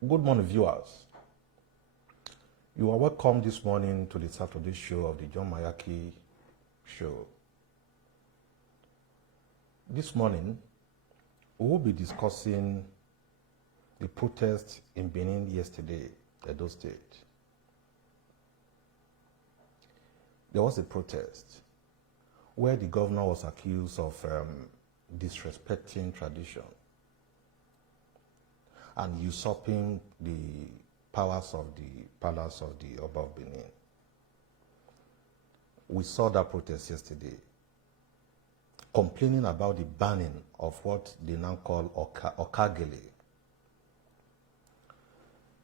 Good morning, viewers. You are welcome this morning to the Saturday show of the John Mayaki Show. This morning, we will be discussing the protest in Benin yesterday, Edo State. There was a protest where the governor was accused of disrespecting tradition and usurping the powers of the palace of the Oba of Benin. We saw that protest yesterday, complaining about the banning of what they now call Okaeghele.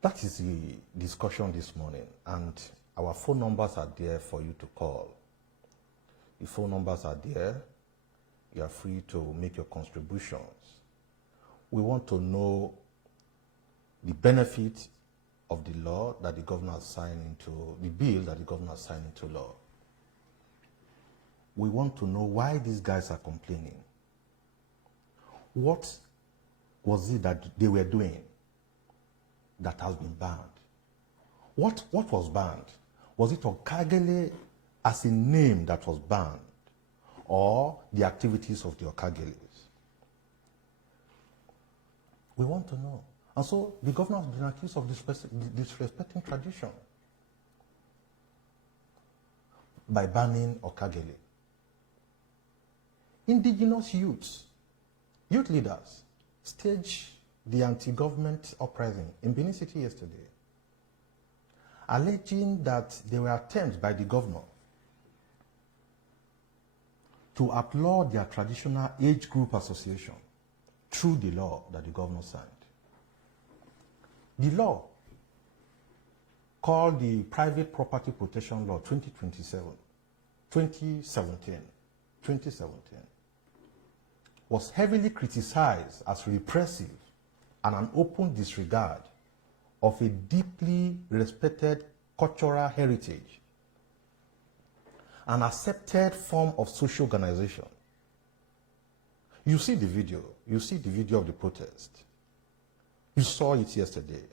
That is the discussion this morning, and our phone numbers are there for you to call. The phone numbers are there. You are free to make your contributions. We want to know the benefit of the law that the governor has signed into, the bill that the governor has signed into law. We want to know why these guys are complaining. What was it that they were doing that has been banned? What was banned? Was it Okaighele as a name that was banned, or the activities of the Okaighele? We want to know. And so the governor has been accused of disrespecting tradition by banning Okaighele. Indigenous youth leaders staged the anti-government uprising in Benin City yesterday, alleging that there were attempts by the governor to outlaw their traditional age group association through the law that the governor signed. The law, called the Private Property Protection Law 2017, was heavily criticized as repressive and an open disregard of a deeply respected cultural heritage, an accepted form of social organization. You see the video of the protest. You saw it yesterday.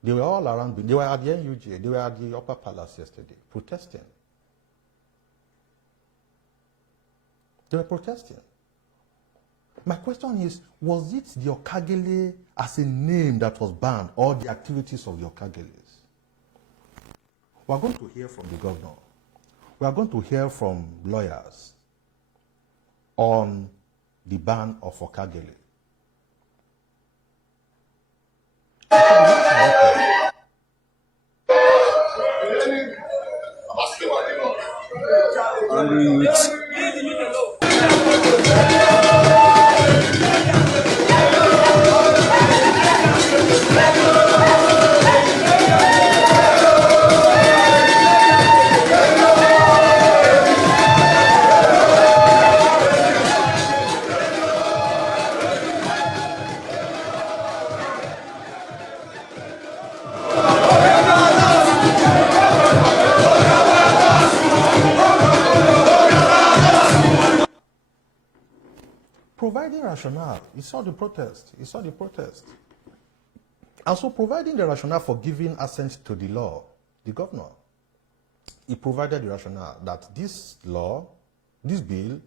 They were all around. They were at the NUJ. They were at the Upper Palace yesterday, protesting. They were protesting. My question is, was it the Okaighele as a name that was banned, or the activities of the Okaigheles? We are going to hear from the governor. We are going to hear from lawyers on the ban of Okaighele. Providing rationale, he saw the protest. And so providing the rationale for giving assent to the law, the governor, he provided the rationale that this law, this bill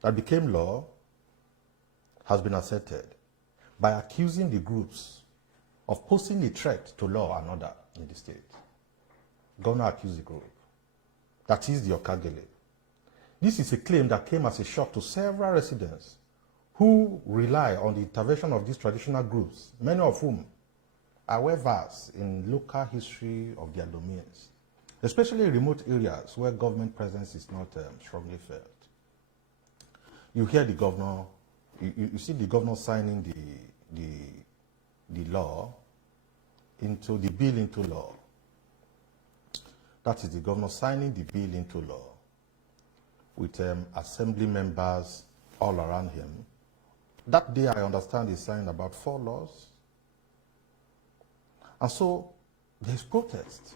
that became law, has been accepted by accusing the groups of posing a threat to law and order in the state. Governor accused the group, that is the Okaighele. This is a claim that came as a shock to several residents who rely on the intervention of these traditional groups, many of whom are well versed in local history of their domains, especially in remote areas where government presence is not strongly felt. You hear the governor, you see the governor signing the law into the bill into law. That is the governor signing the bill into law, with assembly members all around him. That day, I understand he signed about 4 laws. And so there's protest.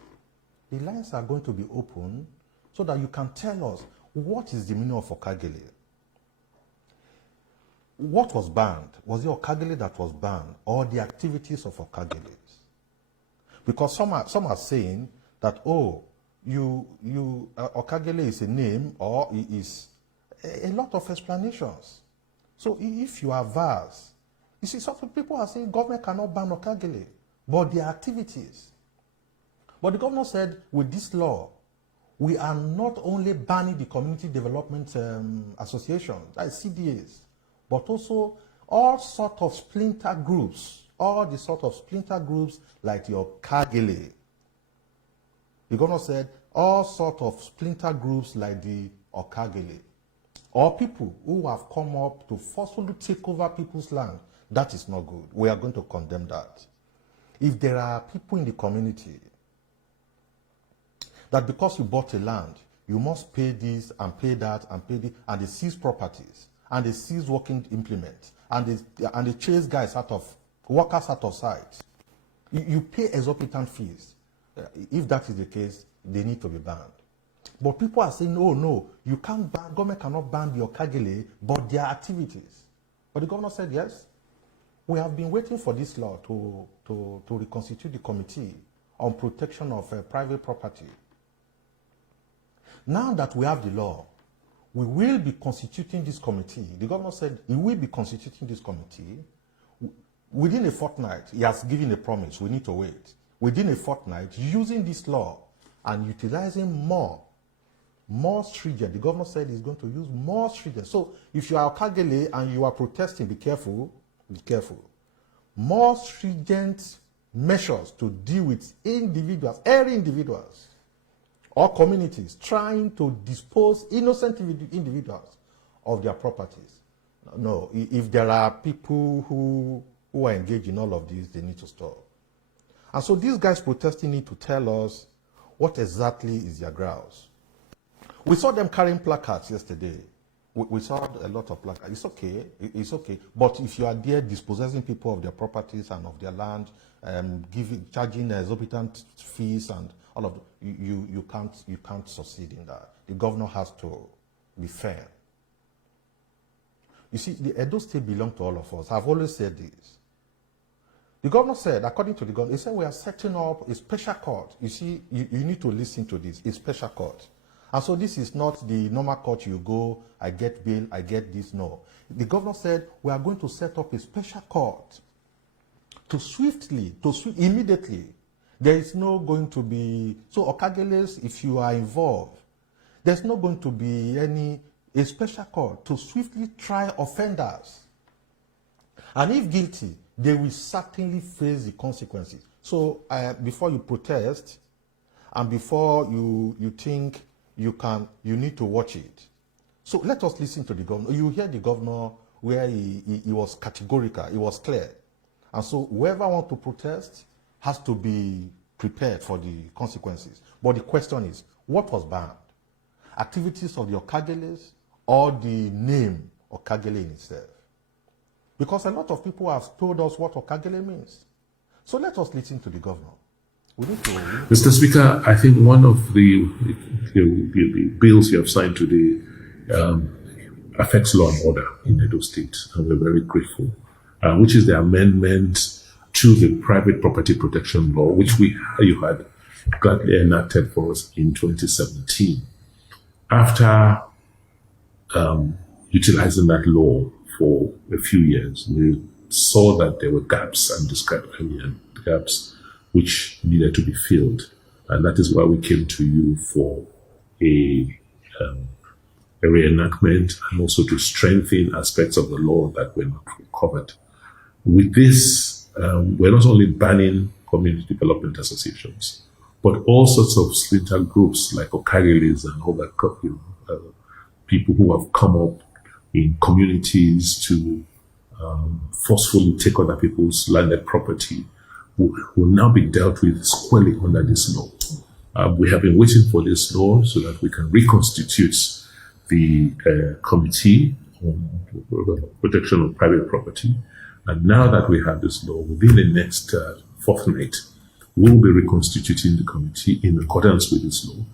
The lines are going to be open so that you can tell us what is the meaning of Okaighele. what was banned? Was it Okaighele that was banned, or the activities of Okaighele? Because some are saying that, oh, Okaighele is a name, or it is a lot of explanations. So if you are vast, you see, some people are saying government cannot ban Okaighele, but their activities. But the governor said, with this law, we are not only banning the Community Development Association, that is CDAs, but also all sort of splinter groups, all the sort of splinter groups like the Okaighele. The governor said, all sort of splinter groups like the Okaighele, or people who have come up to forcefully take over people's land. That is not good. We are going to condemn that. If there are people in the community that because you bought a land, you must pay this and pay that and pay this, and they seize properties, and they seize working implements, and they chase guys workers out of sight. You pay exorbitant fees. If that is the case, they need to be banned. But people are saying, oh no, you can't ban, government cannot ban the Okaighele, but their activities. But the governor said, yes, we have been waiting for this law to reconstitute the committee on protection of private property. Now that we have the law, we will be constituting this committee. The governor said he will be constituting this committee. Within a fortnight, he has given a promise. We need to wait. Within a fortnight, using this law and utilizing more stringent. The governor said he's going to use more stringent. So if you are Okaighele and you are protesting, be careful, be careful. More stringent measures to deal with individuals, every individuals, or communities trying to dispose innocent individuals of their properties. No, if there are people who are engaged in all of this, they need to stop. And so these guys protesting need to tell us what exactly is their grounds. We saw them carrying placards yesterday. We saw a lot of placards. It's okay, it's okay. But if you are there dispossessing people of their properties and of their land, charging exorbitant fees and all of it, you can't succeed in that. The governor has to be fair. You see, the Edo State belongs to all of us. I've always said this. The governor said, according to the governor, he said we are setting up a special court. You see, you need to listen to this, a special court. And so this is not the normal court you go, I get bail, I get this, no. The governor said we are going to set up a special court to immediately. There is no going to be, so Okaighele, if you are involved, there's not going to be a special court to swiftly try offenders. And if guilty, they will certainly face the consequences. So before you protest, and before you think you need to watch it. So let us listen to the governor. You hear the governor where he was categorical, he was clear. And so whoever wants to protest has to be prepared for the consequences. But the question is, what was banned? Activities of the Okaigheles or the name Okaighele in itself? Because a lot of people have told us what Okaighele means. So let us listen to the governor. Mr. Speaker, I think one of the bills you have signed today affects law and order in Edo State, and we're very grateful, which is the amendment to the private property protection law, which you had gladly enacted for us in 2017. After utilizing that law for a few years, we saw that there were gaps and described earlier gaps which needed to be filled. And that is why we came to you for a reenactment and also to strengthen aspects of the law that were not covered. With this, we're not only banning community development associations, but all sorts of splinter groups like Okaighele and all that, people who have come up in communities to forcefully take other people's landed property will now be dealt with squarely under this law. We have been waiting for this law so that we can reconstitute the Committee on Protection of Private Property. And now that we have this law, within the next fortnight, we'll be reconstituting the committee in accordance with this law.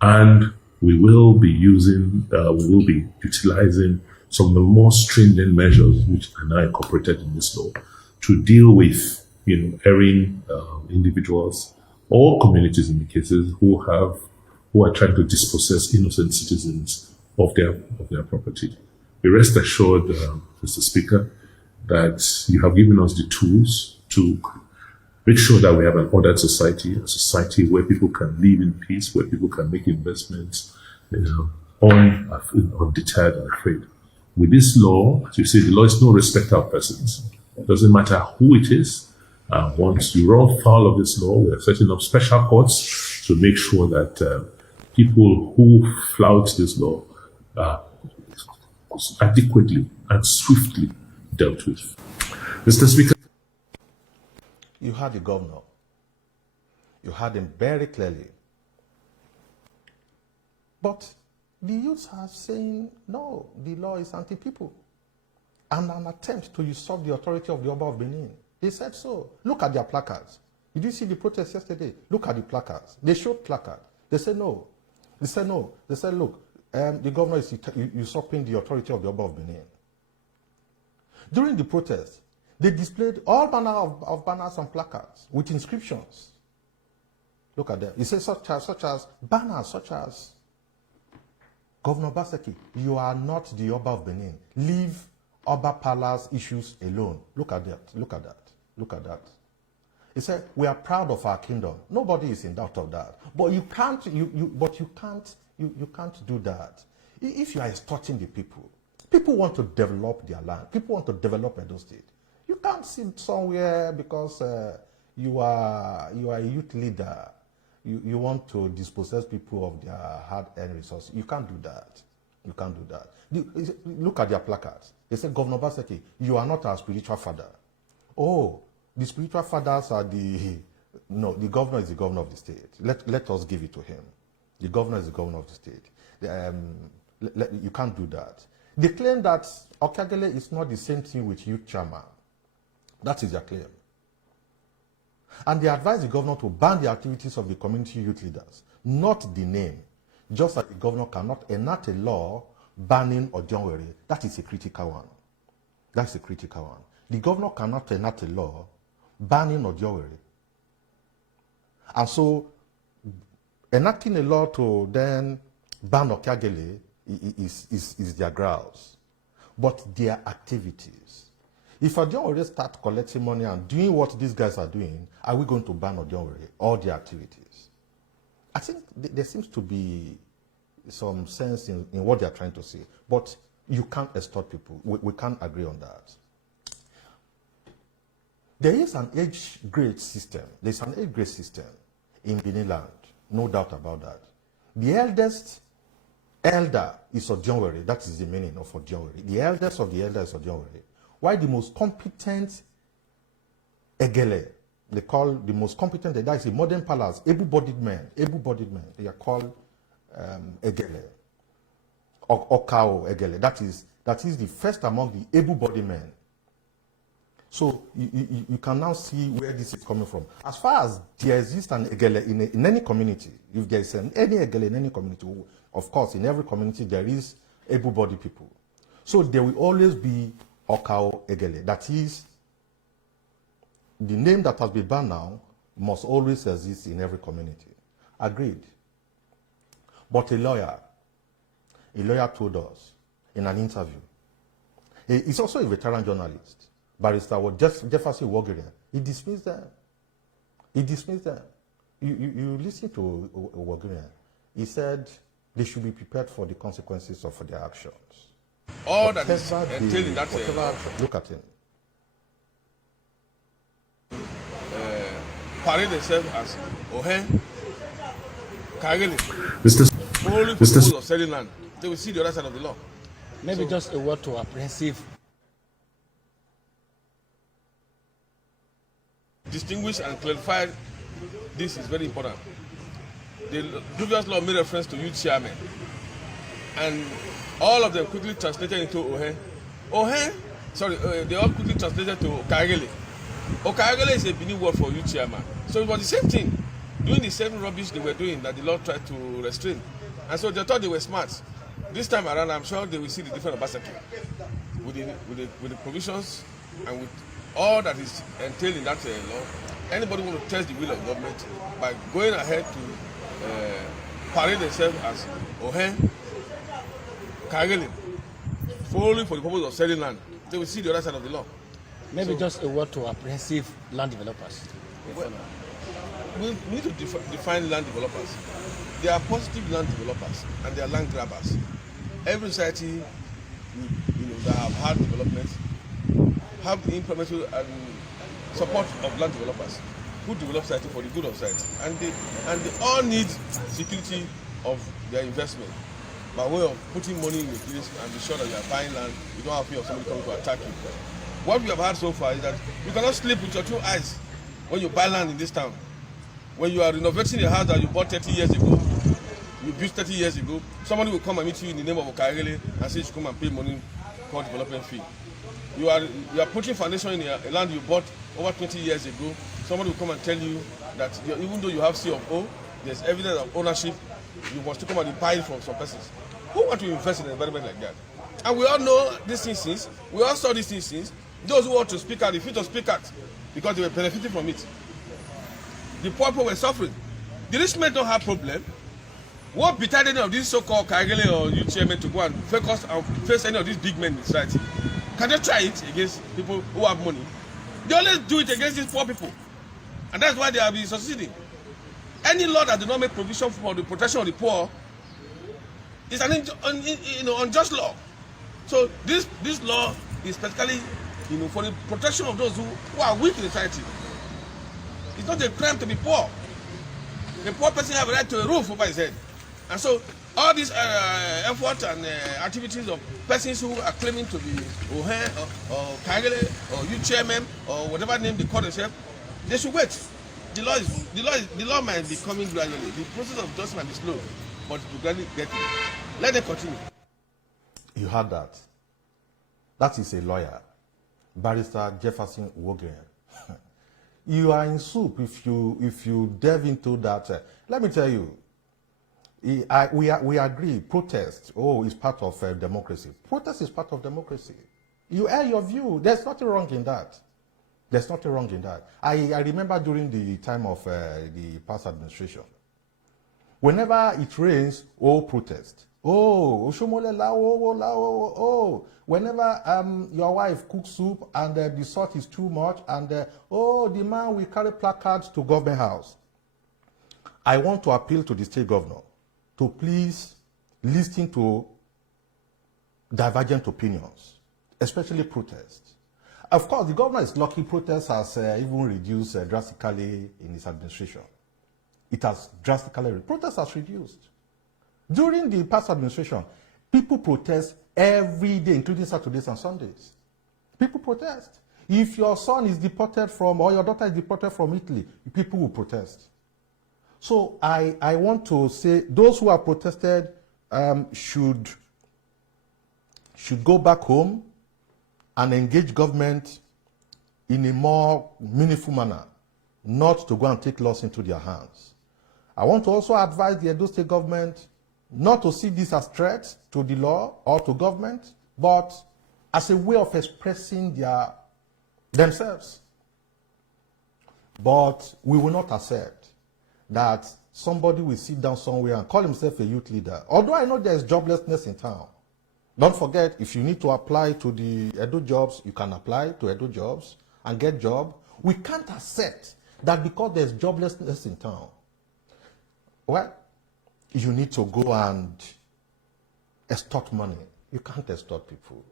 And we will be utilizing some of the more stringent measures which are now incorporated in this law to deal with, erring individuals or communities in the cases who are trying to dispossess innocent citizens of their property. Be rest assured, Mr. Speaker, that you have given us the tools to make sure that we have an ordered society, a society where people can live in peace, where people can make investments, undeterred and afraid. With this law, as you say, the law is no respecter of persons. It doesn't matter who it is. Once you run foul of this law, we are setting up special courts to make sure that people who flout this law are adequately and swiftly dealt with. Mr. Speaker. You heard the governor. You heard him very clearly. But the youths are saying, no, the law is anti-people. And an attempt to usurp the authority of the Oba of Benin. They said so. Look at their placards. Did you see the protest yesterday? Look at the placards. They showed placards. They said no. They said no. They said, look, the governor is usurping the authority of the Oba of Benin. During the protest, they displayed all manner of banners and placards with inscriptions. Look at them. It says such as banners, such as Godwin Obaseki, you are not the Oba of Benin. Leave Oba Palace issues alone. Look at that. Look at that. Look at that. He said, we are proud of our kingdom. Nobody is in doubt of that. But you can't do that. If you are extorting the people want to develop their land. People want to develop Edo State. You can't sit somewhere because you are a youth leader. You want to dispossess people of their hard-earned resources. You can't do that. You can't do that. Look at their placards. They say, Governor Obaseki, you are not our spiritual father. Oh, the spiritual fathers are no, the governor is the governor of the state. Let us give it to him. The governor is the governor of the state. You can't do that. They claim that Okaighele is not the same thing with youth chairman. That is their claim. And they advise the governor to ban the activities of the community youth leaders, not the name. Just like the governor cannot enact a law banning Ojonwere. That is a critical one. That's a critical one. The governor cannot enact a law banning Ojonwere. And so, enacting a law to then ban Okaeghele is their grounds. But their activities. If Ojonwere start collecting money and doing what these guys are doing, are we going to ban Ojonwere, all their activities? I think there seems to be some sense in what they're trying to say. But you can't extort people. We can't agree on that. There is an age grade system. There's an age grade system in Benin land. No doubt about that. The eldest elder is Ojonwere. That is the meaning of Ojonwere. The eldest of the elder is Ojonwere. Why the most competent Eghele, they call the most competent, that is a modern palace, able-bodied men, they are called Eghele, or Okaeghele. That is the first among the able-bodied men. So you can now see where this is coming from. As far as there exists an Eghele in any community, if there is any Eghele in any community, of course, in every community there is able-bodied people. So there will always be Okaeghele. That is, the name that has been banned now must always exist in every community. Agreed. But a lawyer told us in an interview, he's also a veteran journalist, Barrister Jefferson Wogirian. He dismissed them. You listen to Wogirian. He said they should be prepared for the consequences of their actions. All that is entailed in that look at him. Parade themselves as Okaighele. Mr. Of selling land. They will see the other side of the law. Maybe so, just a word to apprehensive. Distinguish and clarify this is very important. The previous law made reference to youth chairman. And all of them quickly translated into they all quickly translated to Okaighele. Okaighele is a Benin word for youth chairman. So it was the same thing, doing the same rubbish they were doing that the law tried to restrain. And so they thought they were smart. This time around, I'm sure they will see the different Obaseki with the provisions and with all that is entailed in that law. Anybody want to test the will of government by going ahead to parade themselves as Okaighele, solely for the purpose of selling land, they will see the other side of the law. Maybe just a word to apprehensive land developers. Well, we need to define land developers. They are positive land developers and they are land grabbers. Every society, that have had development have the implementation and support of land developers who develop society for the good of society, and they all need security of their investment by way of putting money in the place and be sure that you are buying land. You don't have fear of somebody coming to attack you. What we have had so far is that you cannot sleep with your two eyes when you buy land in this town. When you are renovating a house that you bought 30 years ago, you built 30 years ago, somebody will come and meet you in the name of Okaighele and say you should come and pay money called development fee. You are putting foundation in a land you bought over 20 years ago. Somebody will come and tell you that even though you have C of O, there's evidence of ownership, you must come and buy it from some persons. Who want to invest in an environment like that? And we all know these things since, we all saw these things since. Those who want to speak out, refuse to speak out because they were benefiting from it. The poor people were suffering. The rich men don't have problem. What betide any of these so-called Okaighele or youth chairmen to go and focus and face any of these big men in society? Can they try it against people who have money? They always do it against these poor people. And that's why they have been succeeding. Any law that does not make provision for the protection of the poor is an unjust law. So this law is specifically for the protection of those who are weak in society. It's not a crime to be poor. The poor person has a right to a roof over his head. And so all these efforts and activities of persons who are claiming to be Okaighele or youth chairman or whatever name they call themselves, they should wait. The law might be coming gradually. The process of justice might be slow, but it will gradually get it. Let them continue. You heard that. That is a lawyer, Barrister Jefferson Uwogere. You are in soup if you delve into that. Let me tell you, we agree. Protest, is part of democracy. Protest is part of democracy. You air your view. There's nothing wrong in that. There's nothing wrong in that. I remember during the time of the past administration, whenever it rains, protest. Whenever your wife cooks soup and the salt is too much, and the man will carry placards to government house. I want to appeal to the state governor to please listen to divergent opinions, especially protests. Of course, the governor is lucky protests has even reduced drastically in his administration. It has drastically reduced. Protests has reduced. During the past administration, people protest every day, including Saturdays and Sundays. People protest. If your son is deported from, or your daughter is deported from Italy, people will protest. So I want to say those who have protested should go back home and engage government in a more meaningful manner, not to go and take laws into their hands. I want to also advise the Edo State government not to see this as threats to the law or to government, but as a way of expressing themselves. But we will not accept that somebody will sit down somewhere and call himself a youth leader. Although I know there is joblessness in town. Don't forget, if you need to apply to the Edo jobs, you can apply to Edo jobs and get job. We can't accept that because there's joblessness in town, well, you need to go and extort money. You can't extort people.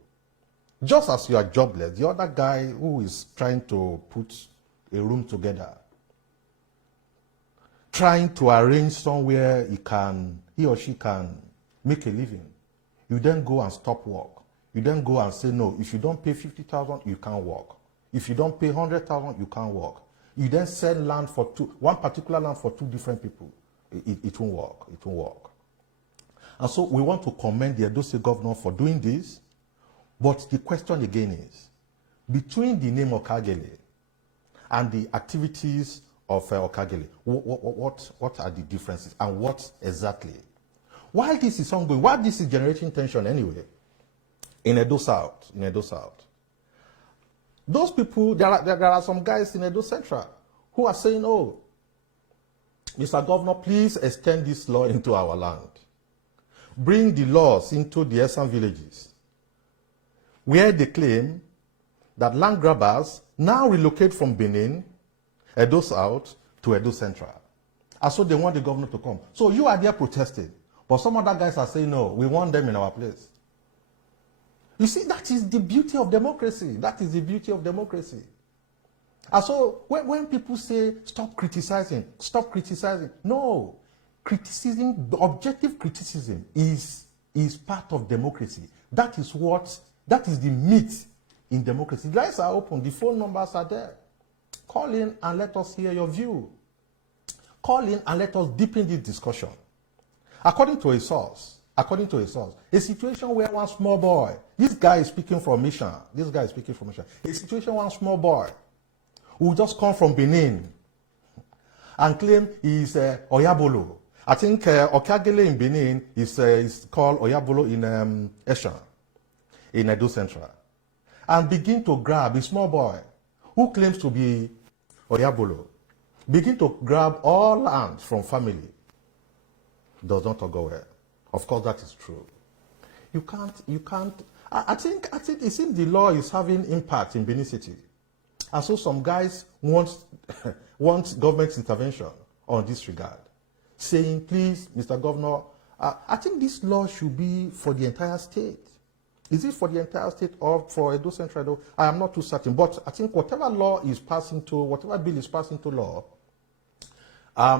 Just as you are jobless, the other guy who is trying to put a room together, trying to arrange somewhere he or she can make a living, you then go and stop work. You then go and say, no, if you don't pay 50,000, you can't work. If you don't pay 100,000, you can't work. You then sell land for one particular land for two different people. It won't work. It won't work. And so we want to commend the Edo State governor for doing this. But the question again is, between the name Okaighele and the activities of Okaighele, what are the differences and what exactly? While this is ongoing, while this is generating tension anyway, in Edo South, those people, there are some guys in Edo Central who are saying, oh, Mr. Governor, please extend this law into our land. Bring the laws into the Esan villages, where they claim that land grabbers now relocate from Benin, Edo South, to Edo Central. And so they want the governor to come. So you are there protesting, but some other guys are saying, no, we want them in our place. You see, that is the beauty of democracy. That is the beauty of democracy. And so when people say, stop criticizing, no. Criticism, objective criticism is part of democracy. That is the meat in democracy. The lines are open, the phone numbers are there. Call in and let us hear your view. Call in and let us deepen this discussion. According to a source, a situation where one small boy, this guy is speaking from Mission, a situation where one small boy who just come from Benin and claim he is Oyabolo. I think Okaeghele in Benin is called Oyabolo in Esan, in Edo Central. And begin to grab a small boy who claims to be Oyabolo, begin to grab all land from family. Does not go well. Of course, that is true. You can't. I think it seems the law is having impact in Benin City. And so some guys want government intervention on this regard, saying, please, Mr. Governor, I think this law should be for the entire state. Is it for the entire state or for Edo Central? I am not too certain, but I think whatever bill is passed into law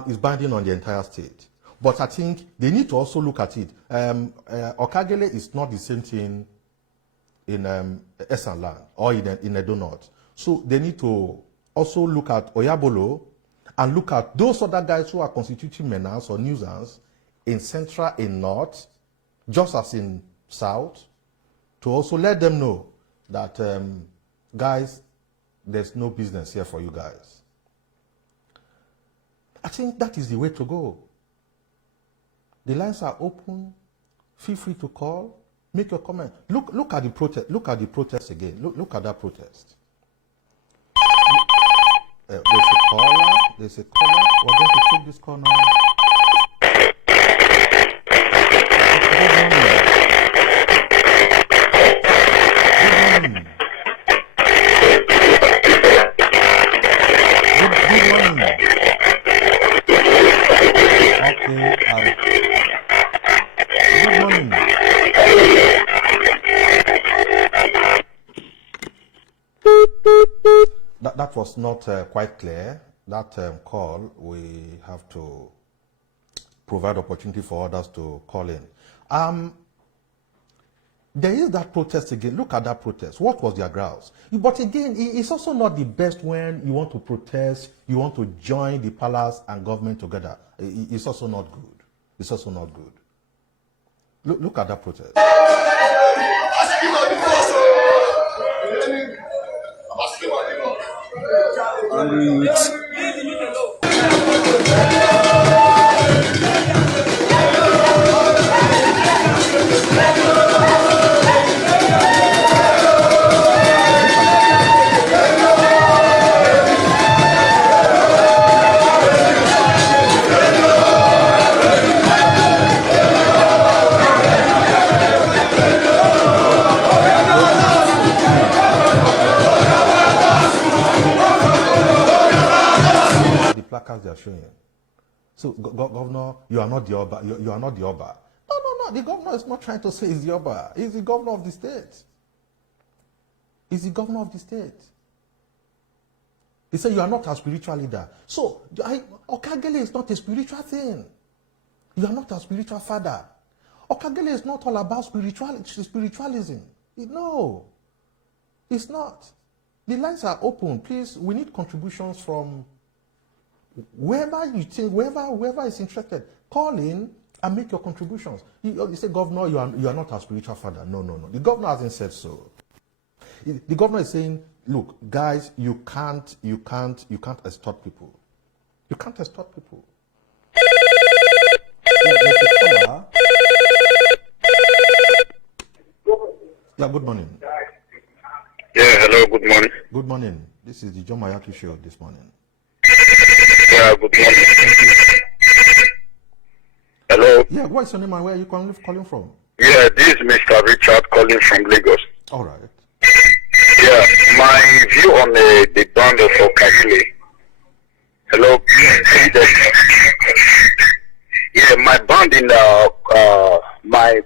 is binding on the entire state. But I think they need to also look at it. Okaeghele is not the same thing in Esan land or in Edo North. So they need to also look at Oyabolo and look at those other guys who are constituting menace or nuisance in Central, in North, just as in South, to also let them know that, guys, there's no business here for you guys. I think that is the way to go. The lines are open. Feel free to call. Make your comment. Look at the protest. Look at the protest again. Look at that protest. There's a caller. We're going to take this call now. Good morning. Okay. Good morning. That was not quite clear. That call, we have to provide opportunity for others to call in. There is that protest again. Look at that protest. What was their grounds? But again, it's also not the best when you want to protest, you want to join the palace and government together. It's also not good. It's also not good. Look at that protest. Placards they are showing. So, Governor, you are not the Oba. You are not the Oba. No. The governor is not trying to say he's the Oba. He's the governor of the state. He's the governor of the state. He said you are not a spiritual leader. So, Okaighele is not a spiritual thing. You are not a spiritual father. Okaighele is not all about spiritualism. No, it's not. The lines are open. Please, we need contributions from whoever you think, whoever is interested. Call in and make your contributions. You say, Governor, you are not a spiritual father. No. The governor hasn't said so. The governor is saying, look, guys, you can't extort people. You can't extort people. There's a caller. Yeah, good morning. Yeah, hello, good morning. Good morning. This is the John Mayaki show this morning. Yeah, good morning. Thank you. Hello. Yeah, what's your name and where are you calling from? Yeah, this is Mr. Richard calling from Lagos. All right. Yeah, my view on the band of Okaighele. Hello. Yeah, my band in my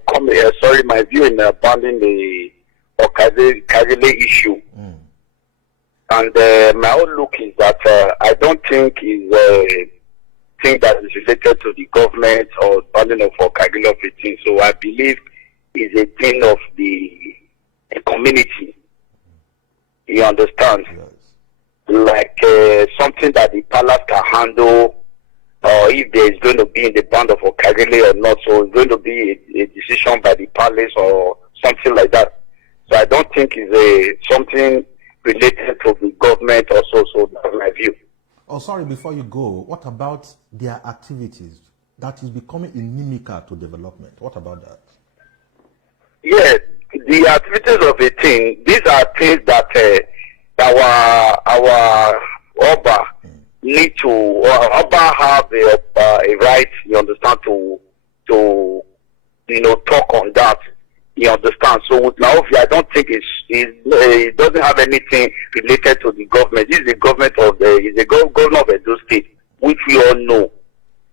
view in banding the Okaighele issue. And my outlook is that I don't think is a thing that is related to the government or banding of Okaighele of a thing. So I believe is a thing of the community. You understand? Yes. Like something that the palace can handle, or if there is going to be in the band of Okaighele or not. So it's going to be a decision by the palace or something like that. So I don't think it's something related to the government also. So that's my view. Oh, sorry, before you go, what about their activities that is becoming inimical to development? What about that? Yeah, the activities of a thing, these are things that our Oba need to, Oba have a right, you understand, to talk on that. You understand? So with Naofi, I don't think it doesn't have anything related to the government. This is the government of governor of Edo State, which we all know.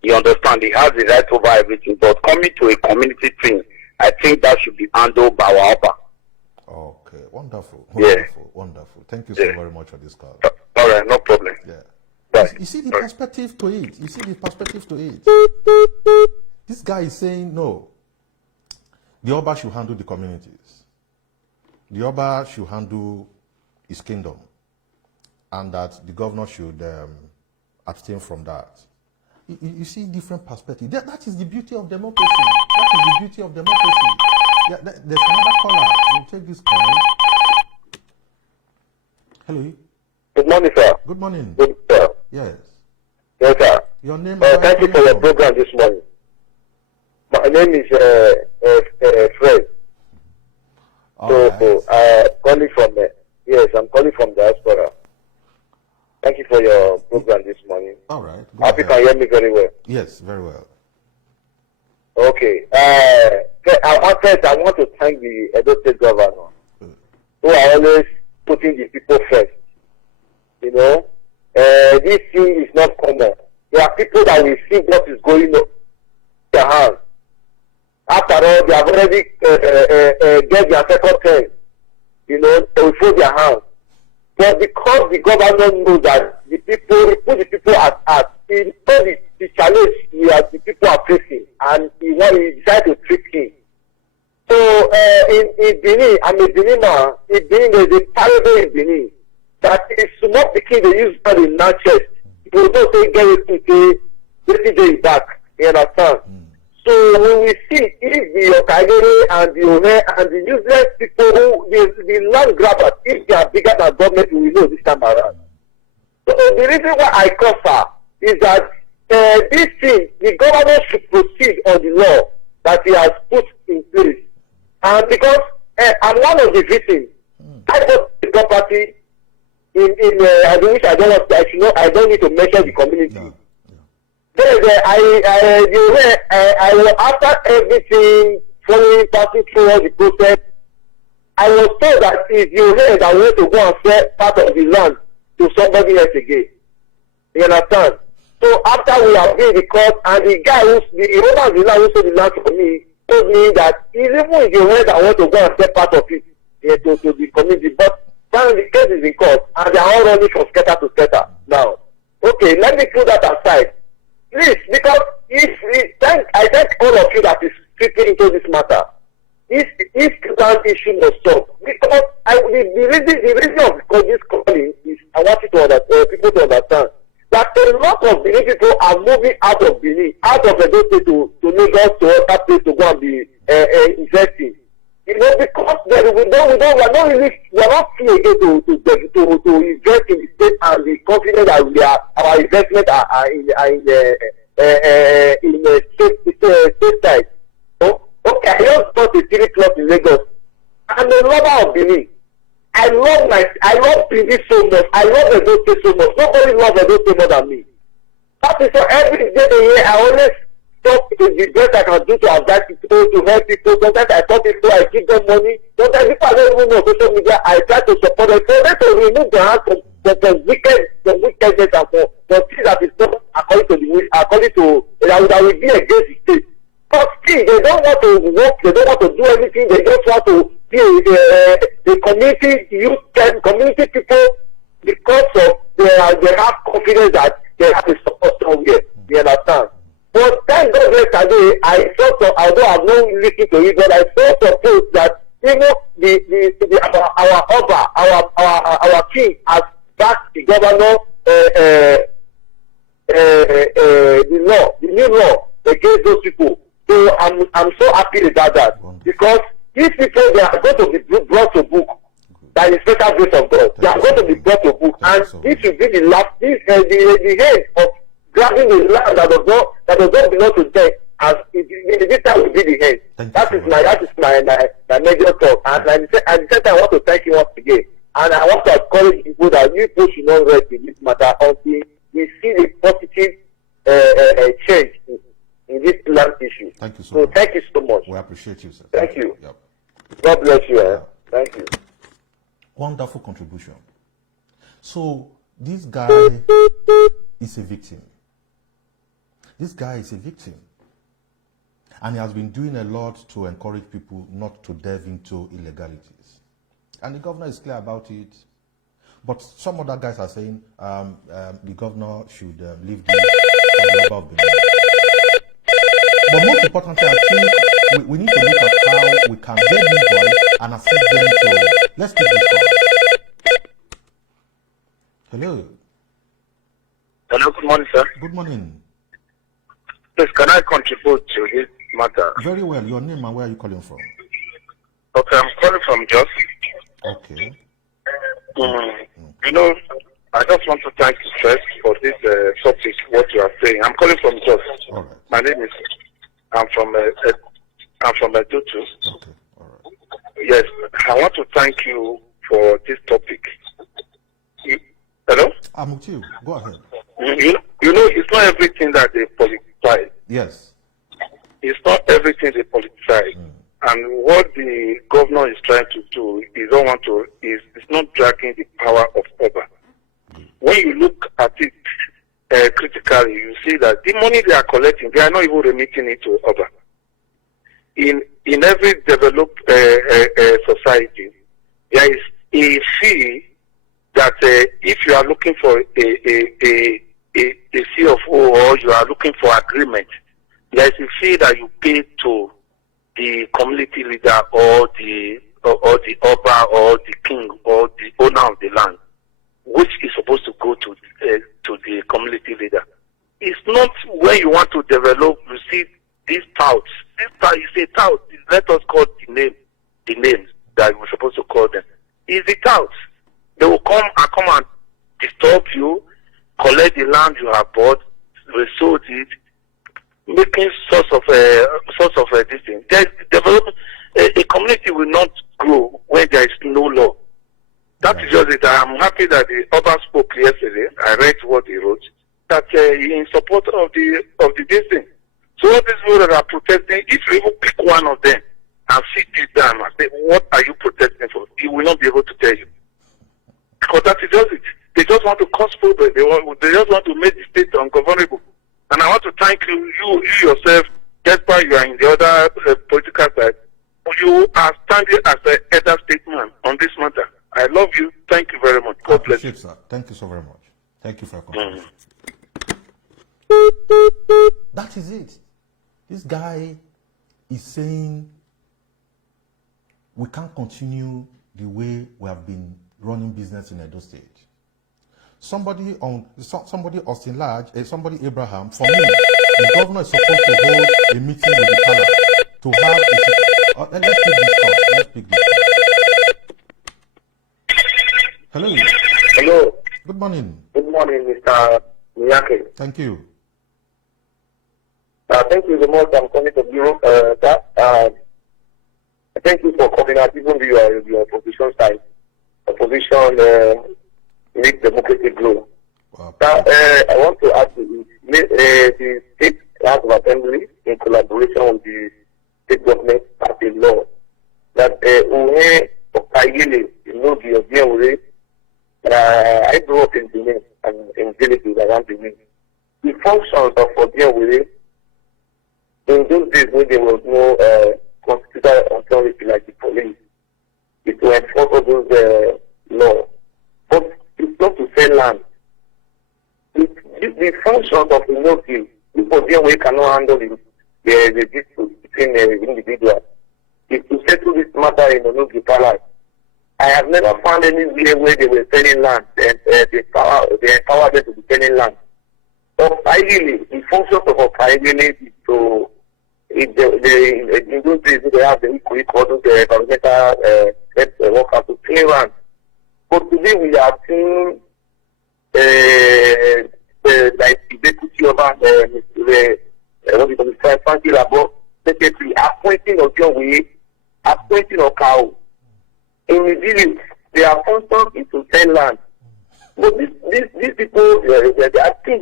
You understand? He has the right over everything. But coming to a community thing, I think that should be handled by our Oba. Okay, wonderful. Yeah. Wonderful. Thank you so very much for this call. All right, no problem. Yeah. Bye. You see the perspective to it. This guy is saying no. The Oba should handle the communities. The Oba should handle his kingdom. And that the governor should abstain from that. You see different perspectives. That is the beauty of democracy. Yeah, there's another caller. We'll take this call. Hello. Good morning, sir. Good morning. Good, sir. Yes. Yes, sir. Your name? Thank you for your program this morning. My name is Fred. Calling from I'm calling from diaspora. Thank you for your program this morning. All right. I hope you can hear me very well. Yes, very well. Okay. I want to thank the Edo State governor who are always putting the people first. You know, this thing is not common. There are people that will see what is going on in their hands. After all, they have already get their second term. You know, they will fold their hands. But because the governor knows that the people, he put the people at heart, he knows the challenge the people are facing, and he decided to trick him. So in Benin, I'm a Benin man. In Benin, there's a parable in Benin that is not the king they use God in that chest. He will not say, get it to say, day back. You understand? So when we see if the Okaighele and the Ome and the useless people who the land grabbers, if they are bigger than government, we will know this time around. So the reason why I call her is that this thing, the government should proceed on the law that he has put in place. And because I'm one of the victims, I got the property in which I don't need to mention the community. No. Then I was after everything passing through all the process. I was told that if you heard I want to go and sell part of the land to somebody else again. You understand? So after we have been in the court, and the guy the owner of the land who sold the land for me told me that even if you heard I want to go and sell part of it to the community, but now the case is in court and they are all running from scatter to scatter now. Okay, let me put that aside. Please, because I thank all of you that is speaking into this matter. This land issue must stop. Because the reason of this calling is I want you to understand, people to understand that a lot of Benin people are moving out of Benin, out of Edo State to Lagos, to other place to go and be investing. You know, because we are not free again to invest in the state and be confident that our investment are in the state side. So, okay, I just bought a 3 plot in Lagos. I'm a lover of Benin. I love Benin so much. I love Edo State so much. Nobody loves Edo State more than me. That is why every day here I always talk to the best I can do to advise people, to help people. Sometimes I talk to people, I give them money. Sometimes if I don't even know social media, I try to support them. So let us remove their hands from the wickedness and for things that is not according to that will be against the state. But still, they don't want to work, they don't want to do anything, they just want to be the community people because of they have confidence that they have a support somewhere. You understand? But thank God yesterday, I saw although I've not listened to it, but I saw some posts that even our Oba, our king has backed the governor the new law against those people. So I'm so happy about that. Because these people, they are going to be brought to book by the special grace of God. They are going to be brought to book. And this will be the last, the end of grabbing the land that does not belong to them. As this time will be the end. That is my major talk. And at the same time, I want to thank you once again. And I want to encourage people that you people should not rest in this matter until we see the positive change in this land issue. Thank you so much. Thank you so much. We appreciate you, sir. Thank you. Yep. God bless you. Thank you. Wonderful contribution. So this guy is a victim. This guy is a victim. And he has been doing a lot to encourage people not to delve into illegalities. And the governor is clear about it. But some other guys are saying the governor should leave this for the Oba of Benin. But most importantly, I think we need to look at how we can get these boys and assist them to... Let's take this call. Hello. Hello, good morning, sir. Good morning. Please, can I contribute to this matter? Very well. Your name and where are you calling from? Okay, I'm calling from Jos. Okay. You know, I just want to thank you first for this subject, what you are saying. I'm calling from Jos. All right. My name is... I'm from Edo too. Okay. All right. Yes, I want to thank you for this topic. Hello? I'm with you. Go ahead. You know, it's not everything that they politicize. Yes. It's not everything they politicize. And what the governor is trying to do is not dragging the power of Oba. When you look at it critically, you see that the money they are collecting, they are not even remitting it to Oba. In every developed society, there is a fee that if you are looking for a CFO or you are looking for agreement, there is a fee that you pay to the community leader or the Oba or the king or the owner of the land, which is supposed to go to the community leader. It's not when you want to develop, you see these touts. This tout is a tout. Let us call the names that we're supposed to call them. It's the touts. They will come and disturb you, collect the land you have bought, resold it, making source of this thing. A community will not grow when there is no law. That is just it. I am happy that the Oba spoke yesterday. I read what he wrote. That he in support of the this thing. So all these people that are protesting, if you even pick one of them and sit this down and say, what are you protesting for? He will not be able to tell you. Because that is just it. They just want to cause problem. They just want to make the state ungovernable. And I want to thank you yourself, despite you are in the other political side, you are standing as an elder statesman on this matter. I love you. Thank you very much. God bless you. Sir. Thank you so very much. Thank you for your contribution. That is it. This guy is saying we can't continue the way we have been running business in Edo State. Somebody Austin Large, somebody Abraham, for me, the governor is supposed to hold a meeting with the palace to have let's pick this call. Let's pick this call. Hello. Hello. Good morning. Good morning, Mr. Miyake. Thank you. Thank you so much. I'm calling from Europe. Thank you for coming out, even though your opposition side. Opposition make democracy grow. Wow. Now, I want to ask you, the State House of Assembly, in collaboration with the state government, passed a law that Okaighele, the Obiawere, I grew up in Benin and in villages around Benin. The functions of Obiawere, in those days when there was no constitutional authority like the police, it will enforce all those laws. But it's not to sell land. The functions of the notice, people there we cannot handle the dispute between individuals. Is to settle this matter in the palace. I have never found anywhere where they were selling land and they empower them to be selling land. Okaighele, the functions of Okaighele is to, in those days they have the equal those environmental workers to clean land. But today we are seeing like the deputy over what we call the Frankie Labo secretary appointing Obiawere, appointing Okao. In the village, their function is to sell land. But these people, they are asking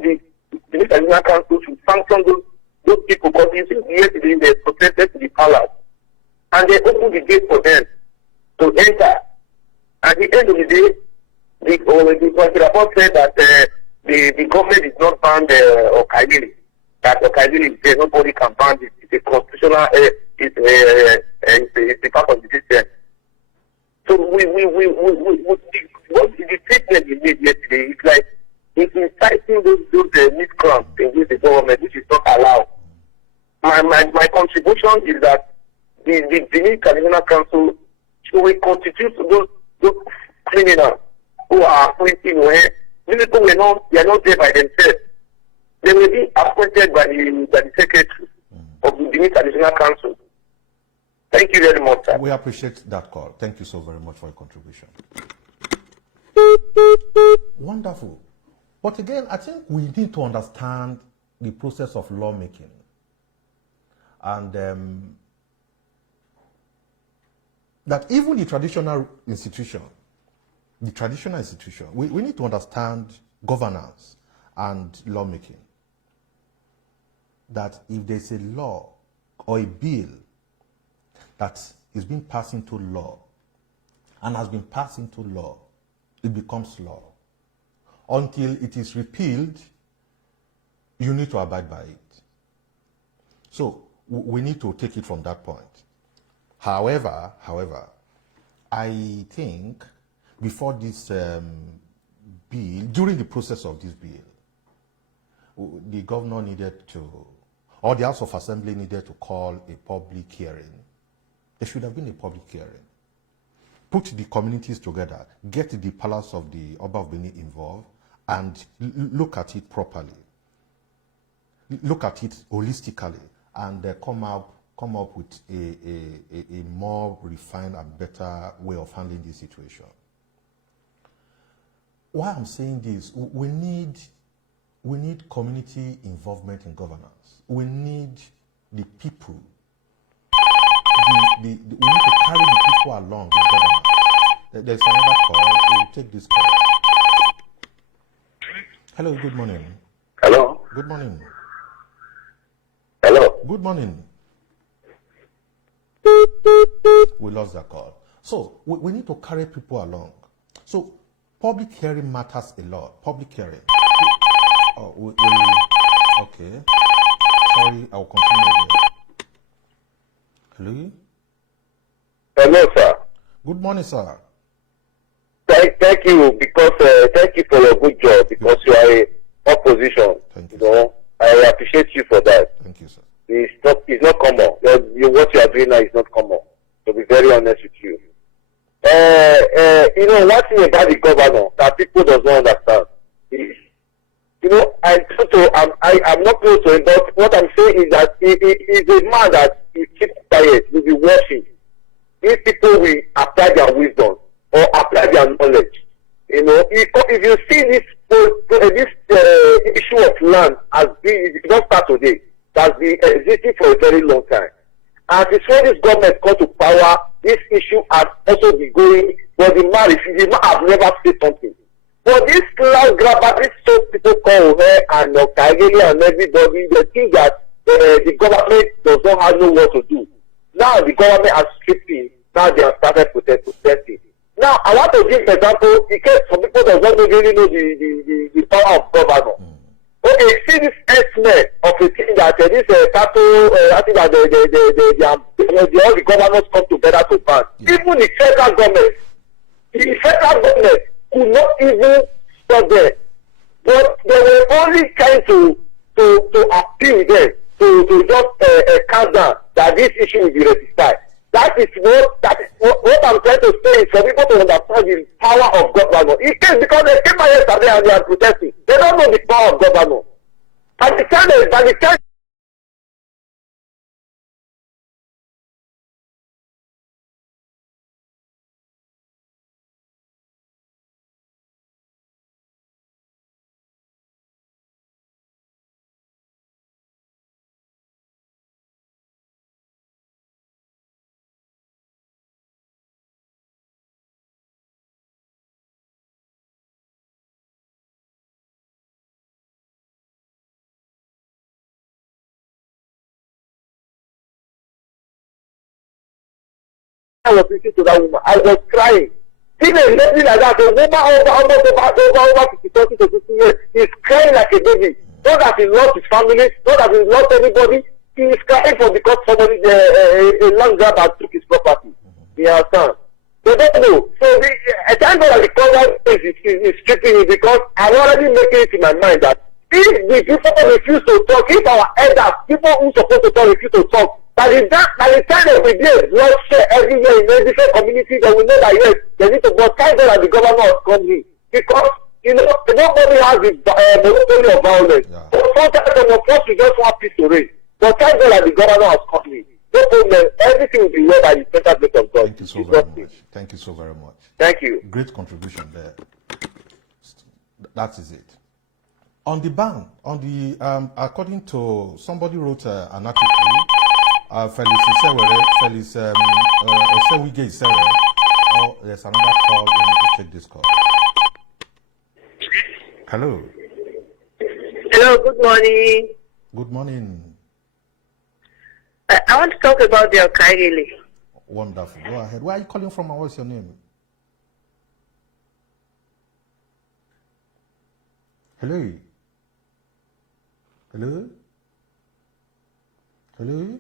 the National Council to sanction those people because you see yesterday they protested to the palace and they opened the gate for them to enter. At the end of the day, the Congress said that the government is not banned Okaighele. That Okaighele is there, nobody can ban it. It's a constitutional, it's a part of the system. So what the statement we made yesterday is like it's inciting those miscreants against the government, which is not allowed. My contribution is that the Benin National Council should constitute those criminals who are appointing where people they are not there by themselves. They will be appointed by the secretary of the Benin National Council. Thank you very much, sir. We appreciate that call. Thank you so very much for your contribution. Wonderful. But again, I think we need to understand the process of lawmaking. And that even the traditional institution, we need to understand governance and lawmaking. That if there's a law or a bill that is being passed into law and has been passed into law, it becomes law. Until it is repealed, you need to abide by it. So we need to take it from that point. However, I think before this bill, during the process of this bill, the governor needed to, or the House of Assembly needed to call a public hearing. There should have been a public hearing. Put the communities together, get the palace of the Oba of Benin involved, and look at it properly. Look at it holistically, and come up with a more refined and better way of handling this situation. Why I'm saying this, we need community involvement in governance. We need the people. We need to carry the people along in governance. There's another call. We'll take this call. Hello, good morning. Hello. Good morning. Hello. Good morning. We lost that call. So we need to carry people along. So public hearing matters a lot. Public hearing. Oh, okay. Sorry, I'll continue again. Hello? Hello, sir. Good morning, sir. Thank you because thank you for your good job because you are a opposition. Thank you. You know, I appreciate you for that. Thank you, sir. It's not common. What you are doing now is not common. To be very honest with you. You know, one thing about the governor that people does not understand is, you know, I'm not close to him, but what I'm saying is that he is a man that he keeps quiet, will be watching. If people will apply their wisdom or apply their knowledge, you know, if you see this issue of land as being, it does not start today, it has been existing for a very long time. And since when this government come to power, this issue has also been going, but the man have never said something. But this land grabber, these so people call her and Okaighele and everybody, they think that the government does not know what to do. Now the government has stripped in. Now they have started protesting. Now I want to give an example in case some people does not really know the power of governor. Okay, see this estimate of a thing that this cattle, I think that all the governors come together to ban. Yeah. Even the federal government could not even stop them. But they were only trying to appeal them, to just calm down that this issue will be rectified. That is what I'm trying to say is for people to understand the power of government. It is because they came out yesterday and they are protesting. They don't know the power of government. By the time I was listening to that woman, I was crying. Even a lady like that, a woman over 50 to 50 years, is crying like a baby. Not that he lost his family, not that he lost anybody. He is crying for because somebody, a land grabber took his property. You understand? They don't know. So I thank God that the government is stripping it because I'm already making it in my mind that if the people refuse to talk, if our elders, people who are supposed to talk, refuse to talk, by the time that we did bloodshed everywhere in a different community, then we know that yes, they need to, but thank God that the government has come in. Because, nobody has the monopoly of violence. Yeah. So sometimes of course we just want peace to reign. But thank God that the government has come in. No problem, everything will be led by the center gate of God. Thank you so very much. Thank you so very much. Thank you. Great contribution there. That is it. On the ban, according to somebody wrote an article, Felix Osewige Isere. Oh, there's another call. We need to take this call. Hello. Hello, good morning. Good morning. I want to talk about the Okaighele. Wonderful. Go ahead. Where are you calling from and what's your name? Hello. Hello. Hello.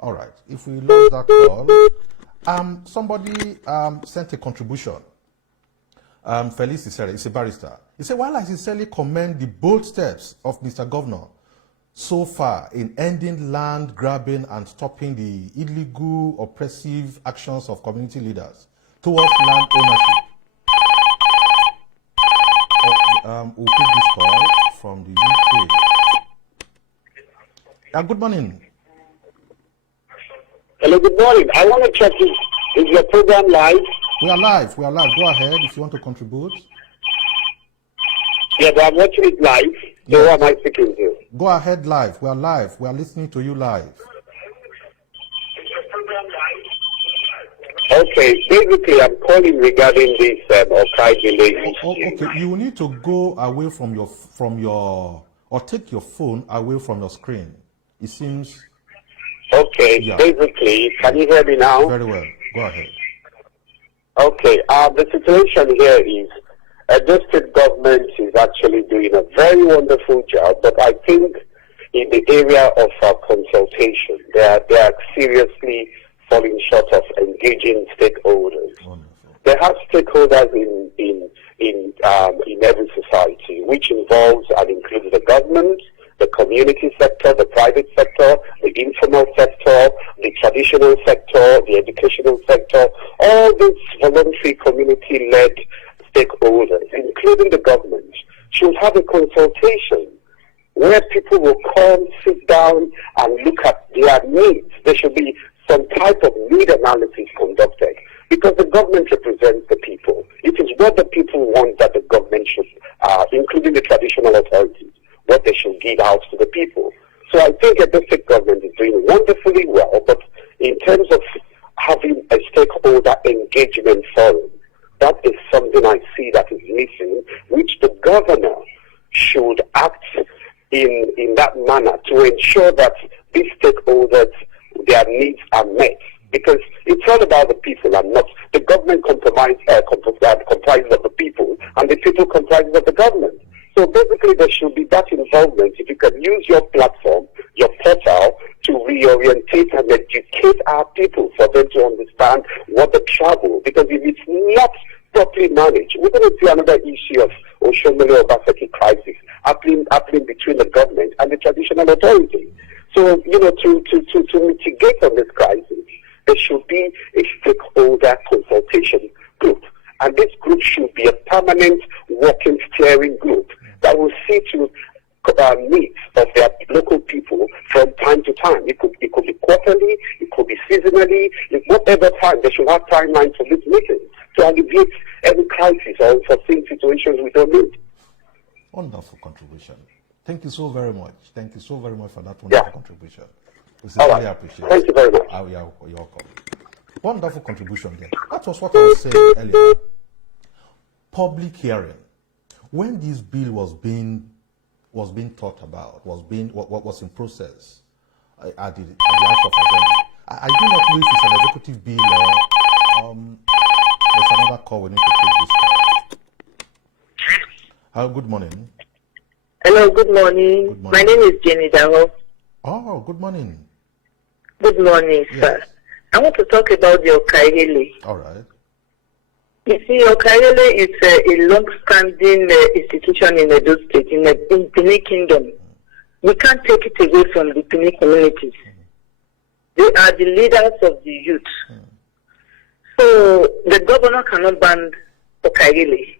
All right. If we lost that call, somebody sent a contribution. Felix Isere is a barrister. He said, while I sincerely commend the bold steps of Mr. Governor so far in ending land grabbing and stopping the illegal, oppressive actions of community leaders towards land ownership. We'll pick this call from the UK. Good morning. Hello, good morning. I want to check is your program live? We are live. Go ahead if you want to contribute. Yeah, but I'm watching it live. So who am I speaking to? Go ahead live. We are live. We are listening to you live. Okay, basically I'm calling regarding this Okaighele. Okay, you need to go away from your or take your phone away from your screen. It seems. Okay, yeah. Basically, can you hear me now? Very well. Go ahead. Okay, the situation here is the state government is actually doing a very wonderful job, but I think in the area of consultation, they are seriously falling short of engaging stakeholders. Wonderful. They have stakeholders in every society, which involves and includes the government, the community sector, the private sector, the informal sector, the traditional sector, the educational sector, all these voluntary community-led stakeholders, including the government, should have a consultation where people will come, sit down, and look at their needs. There should be some type of need analysis conducted because the government represents the people. It is what the people want that the government should, including the traditional authorities, what they should give out to the people. So I think the state government is doing wonderfully well, but in terms of having a stakeholder engagement forum, that is something I see that is missing, which the governor should act in that manner to ensure that these stakeholders, their needs are met. Because it's all about the people and not the government comprises of the people, and the people comprises of the government. So basically there should be that involvement. If you can use your platform, your portal, to reorientate and educate our people for them to understand what the travel, because if it's not properly managed, we're going to see another issue of Godwin Obaseki crisis happening between the government and the traditional authority. So, to mitigate on this crisis, there should be a stakeholder consultation group. And this group should be a permanent working steering group that will see to needs of their local people from time to time. It could be quarterly, it could be seasonally, whatever time. They should have timelines for this meeting to alleviate any crisis or unforeseen situations we don't need. Wonderful contribution. Thank you so very much. Thank you so very much for that wonderful contribution. We sincerely appreciate it. Thank you very much. You're welcome. Wonderful contribution there. That was what I was saying earlier. Public hearing. When this bill was being thought about, was in process at the House of Assembly, I do not know if it's an executive bill or there's another call we need to take this call. Good morning. Hello, good morning. Good morning. My name is Jenny Daho. Oh, good morning. Good morning, Yes. sir. I want to talk about the Okaighele. All right. You see, Okaighele is a long-standing institution in Edo State, in Benin Kingdom. We can't take it away from the Benin communities. They are the leaders of the youth. So the governor cannot ban Okaighele.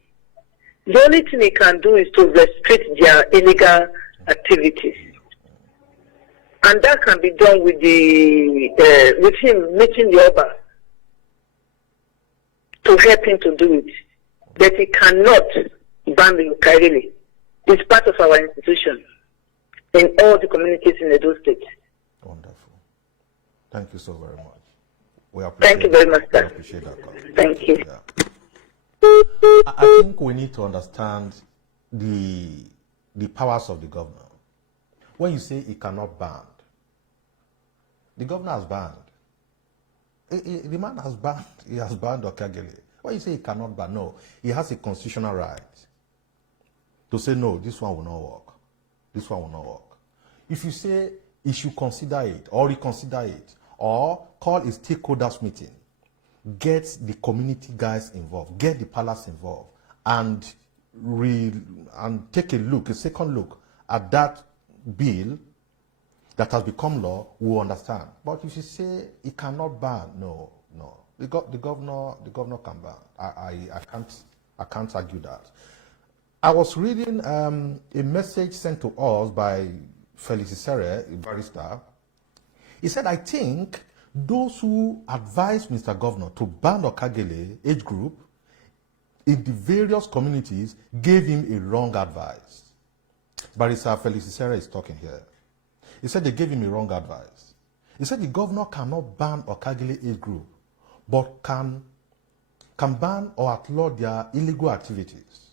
The only thing he can do is to restrict their illegal activities. And that can be done with with him meeting the Oba to help him to do it. But he cannot ban the Okaighele. It's part of our institution in all the communities in Edo State. Wonderful. Thank you so very much. We appreciate Thank you very much, We sir. appreciate that call. Thank you. Yeah. I think we need to understand the powers of the governor. When you say he cannot ban, the governor has banned. The man has banned. He has banned Okaeghele. When you say he cannot ban, no, he has a constitutional right to say no. This one will not work. This one will not work. If you say he should consider it or reconsider it or call a stakeholders meeting, get the community guys involved, get the palace involved, and take a second look at that bill that has become law, we will understand. But if you say he cannot ban, no. The governor can ban. I can't argue that. I was reading a message sent to us by Felix Isere, a barrister. He said, I think those who advised Mr. Governor to ban Okaeghele age group in the various communities gave him a wrong advice. Barrister Felix Isere is talking here. He said they gave him a wrong advice. He said the governor cannot ban Okaeghele age group, but can ban or outlaw their illegal activities.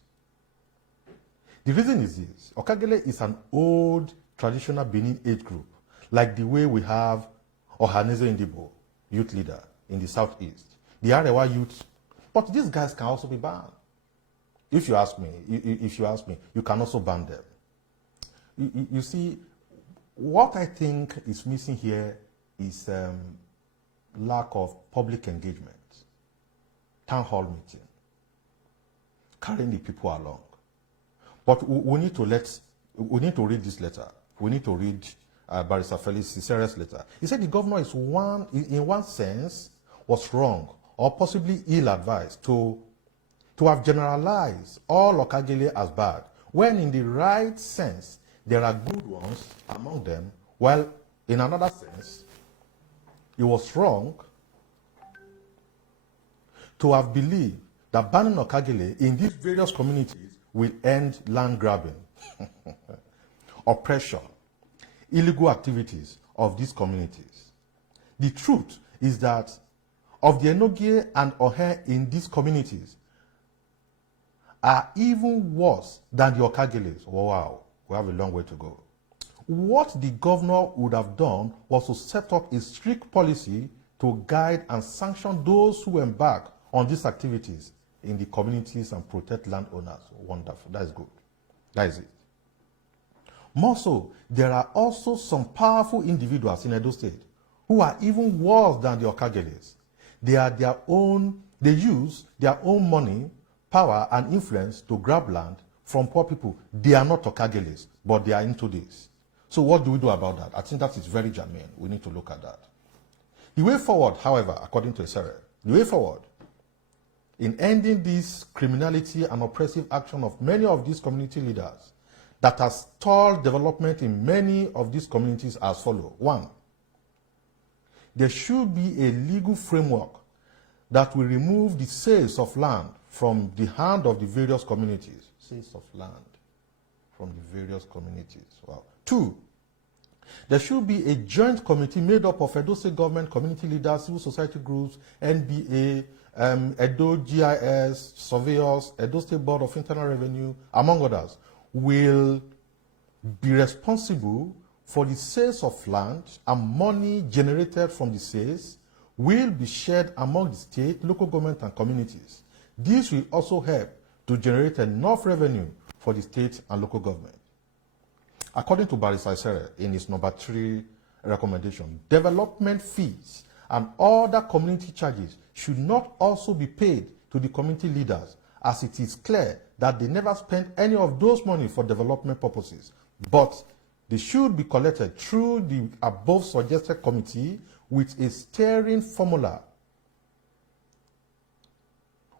The reason is this. Okaeghele is an old traditional Benin age group, like the way we have Ohaneze Indibo, youth leader in the southeast. The Arewa youth, but these guys can also be banned. If you ask me, you can also ban them. You see, what I think is missing here is lack of public engagement, town hall meeting, carrying the people along. But we need to read this letter. We need to read Barrister Felix Isere's letter. He said the governor is in one sense was wrong or possibly ill-advised to have generalized all Okaighele as bad, when in the right sense there are good ones among them, while in another sense it was wrong to have believed that banning Okaighele in these various communities will end land grabbing, oppression, illegal activities of these communities. The truth is that of the Enogie and Ohe in these communities are even worse than the Okaighele. Wow, we have a long way to go. What the governor would have done was to set up a strict policy to guide and sanction those who embark on these activities in the communities and protect landowners. Wonderful. That is good. That is it. More so, there are also some powerful individuals in Edo State who are even worse than the Okaigheles. They use their own money, power, and influence to grab land from poor people. They are not Okaigheles, but they are into this. So what do we do about that? I think that is very germane. We need to look at that. The way forward, however, according to Esere, the way forward in ending this criminality and oppressive action of many of these community leaders that has stalled development in many of these communities as follows. 1, there should be a legal framework that will remove the sales of land from the hand of the various communities. Sales of land from the various communities. Wow. 2, there should be a joint committee made up of Edo State government, community leaders, civil society groups, NBA, Edo GIS, surveyors, Edo State Board of Internal Revenue, among others, will be responsible for the sales of land, and money generated from the sales will be shared among the state, local government, and communities. This will also help to generate enough revenue for the state and local government. According to Barrister Esere, in his number 3 recommendation, development fees and other community charges should not also be paid to the community leaders, as it is clear that they never spent any of those money for development purposes, but they should be collected through the above suggested committee with a steering formula,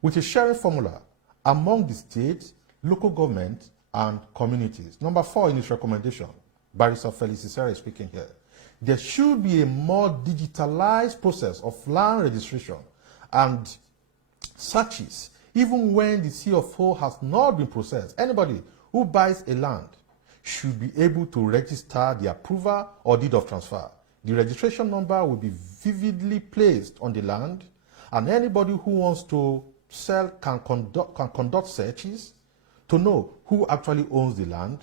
with a sharing formula among the state, local government, and communities. Number 4 in his recommendation, Barrister Felix Isere is speaking here. There should be a more digitalized process of land registration and searches, even when the CFO has not been processed. Anybody who buys a land should be able to register the approval or deed of transfer. The registration number will be vividly placed on the land, and anybody who wants to sell can conduct searches to know who actually owns the land,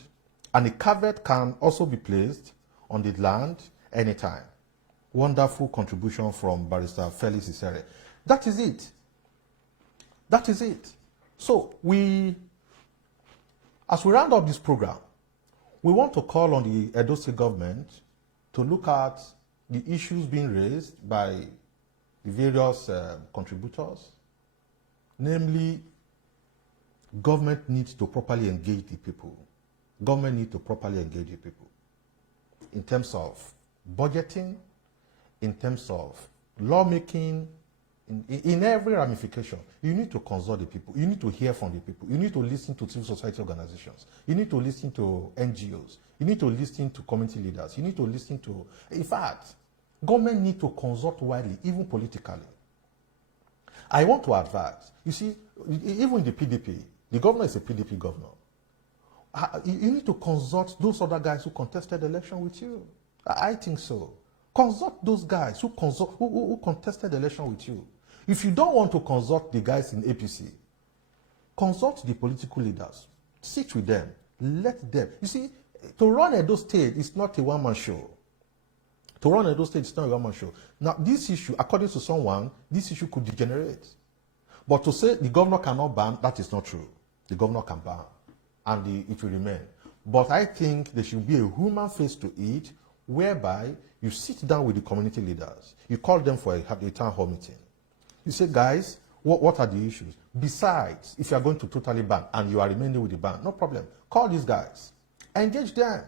and a caveat can also be placed on the land anytime. Wonderful contribution from Barrister Felix Isere. That is it. That is it. So as we round up this program, we want to call on the Edo State government to look at the issues being raised by the various contributors. Namely, government needs to properly engage the people. Government needs to properly engage the people in terms of budgeting, in terms of lawmaking, in every ramification. You need to consult the people. You need to hear from the people. You need to listen to civil society organizations. You need to listen to NGOs. You need to listen to community leaders. You need to listen to, in fact, government needs to consult widely, even politically. I want to advise, you see, even the PDP, the governor is a PDP governor. You need to consult those other guys who contested the election with you. I think so. Consult those guys who contested the election with you. If you don't want to consult the guys in APC, consult the political leaders. Sit with them. Let them. You see, to run Edo State is not a one-man show. To run Edo State is not a one-man show. Now, this issue, according to someone, this issue could degenerate. But to say the governor cannot ban, that is not true. The governor can ban, and it will remain. But I think there should be a human face to it, whereby you sit down with the community leaders. You call them for a town hall meeting. You say, guys, what are the issues? Besides, if you are going to totally ban and you are remaining with the ban, no problem. Call these guys. Engage them.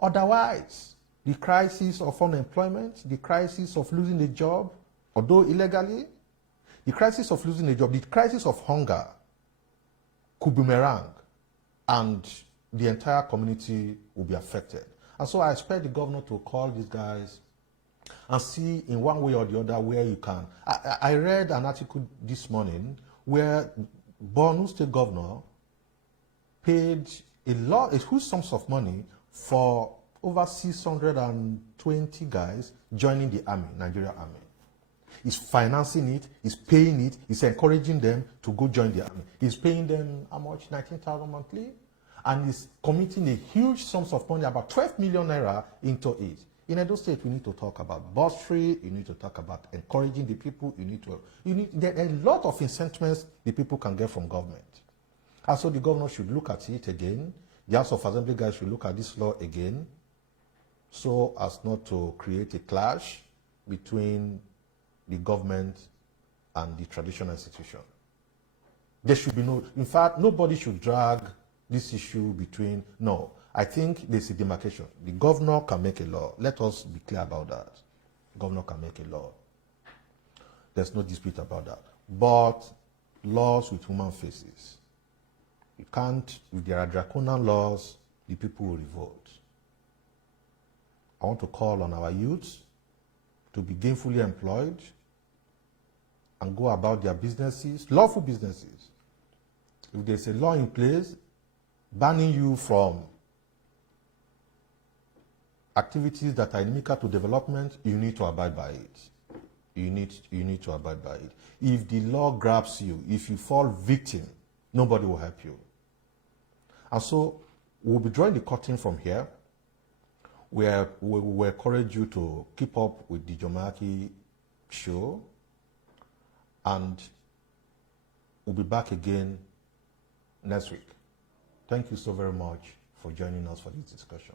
Otherwise, the crisis of unemployment, the crisis of losing a job, although illegally, the crisis of losing a job, the crisis of hunger could boomerang, and the entire community will be affected. And so I expect the governor to call these guys and see in one way or the other where you can. I read an article this morning where Borno State governor paid a huge sums of money for over 620 guys joining the army, Nigeria Army. He's financing it, he's paying it, he's encouraging them to go join the army. He's paying them how much? 19,000 monthly? And he's committing a huge sums of money, about 12 million naira, into it. In Edo State, we need to talk about bursary, you need to talk about encouraging the people, there are a lot of incentives the people can get from government. And so the governor should look at it again. The House of Assembly guys should look at this law again, so as not to create a clash between the government and the traditional institution. There should be no, in fact, nobody should drag this issue between, no. I think there's a demarcation. The governor can make a law. Let us be clear about that. The governor can make a law. There's no dispute about that. But laws with human faces. You can't, if there are draconian laws, the people will revolt. I want to call on our youth to be gainfully employed and go about their businesses, lawful businesses. If there's a law in place banning you from activities that are inimical to development, you need to abide by it. You need to abide by it. If the law grabs you, if you fall victim, nobody will help you. And so we'll be drawing the curtain from here. We will encourage you to keep up with the Jomaki show, and we'll be back again next week. Thank you so very much for joining us for this discussion.